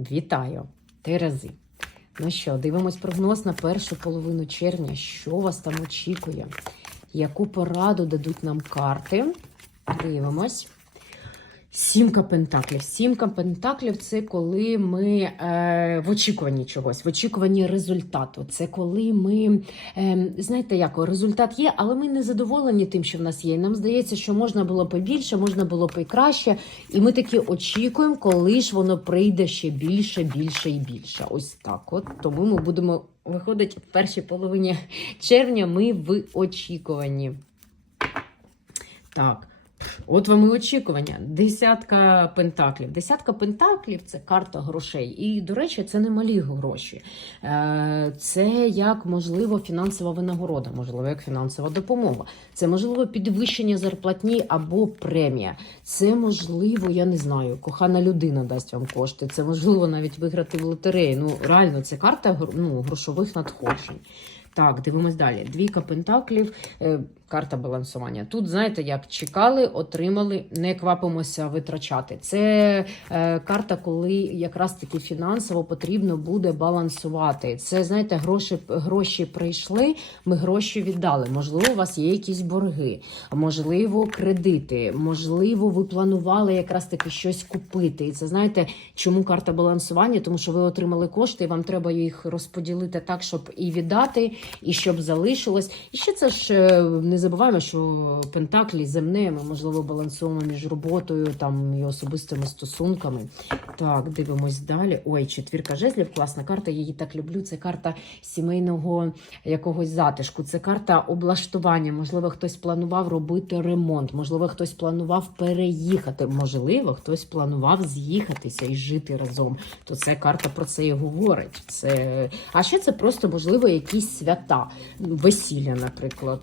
Вітаю! Терези. Ну що, дивимось прогноз на першу половину червня. Що вас там очікує? Яку пораду дадуть нам карти? Дивимось. Сімка пентаклів. Сімка пентаклів це коли ми е, в очікуванні чогось, в очікуванні результату. Це коли ми, е, знаєте, як результат є, але ми не задоволені тим, що в нас є. Нам здається, що можна було побільше, можна було б і краще. І ми таки очікуємо, коли ж воно прийде ще більше, більше і більше. Ось так. От тому ми будемо виходить в першій половині червня. Ми в очікуванні. Так. От вам і очікування. Десятка пентаклів. Десятка пентаклів це карта грошей. І, до речі, це не малі гроші. Е, Це як можливо фінансова винагорода, можливо, як фінансова допомога. Це можливо підвищення зарплатні або премія. Це можливо, я не знаю, кохана людина дасть вам кошти. Це можливо навіть виграти в лотереї. Ну реально, це карта ну, грошових надходжень. Так, дивимось далі. Двійка пентаклів, е, карта балансування. Тут, знаєте, як чекали, отримали, не квапимося витрачати. Це е, карта, коли якраз таки фінансово потрібно буде балансувати. Це, знаєте, гроші, гроші прийшли, ми гроші віддали. Можливо, у вас є якісь борги, можливо, кредити, можливо, ви планували якраз таки щось купити. І це знаєте, чому карта балансування? Тому що ви отримали кошти, і вам треба їх розподілити так, щоб і віддати, і щоб залишилось. І ще це ж е, не забуваємо, що пентаклі земне, ми можливо балансуємо між роботою там і особистими стосунками. Так, дивимось далі. Ой, четвірка жезлів, класна карта. Я її так люблю. Це карта сімейного якогось затишку. Це карта облаштування. Можливо, хтось планував робити ремонт, можливо, хтось планував переїхати, можливо, хтось планував з'їхатися і жити разом. То це карта про це і говорить. Це... А ще це просто, можливо, якісь свята, весілля, наприклад,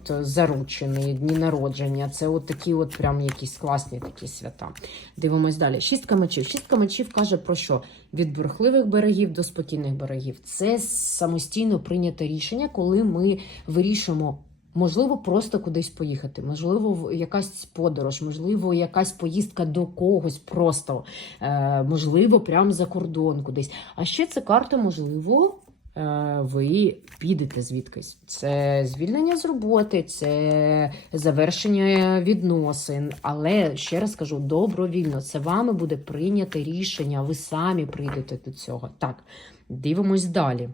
заручені, дні народження. Це от такі, от прям якісь класні такі свята. Дивимось далі. Шістка мечів. Шістка мечів каже про що? Від бурхливих берегів до спокійних берегів. Це самостійно прийняте рішення, коли ми вирішимо. Можливо, просто кудись поїхати, можливо, якась подорож, можливо, якась поїздка до когось просто, е, можливо, прямо за кордон кудись. А ще це карта, можливо, ви підете звідкись. Це звільнення з роботи, це завершення відносин. Але ще раз кажу, добровільно, це вами буде прийняте рішення, ви самі прийдете до цього. Так, дивимось далі.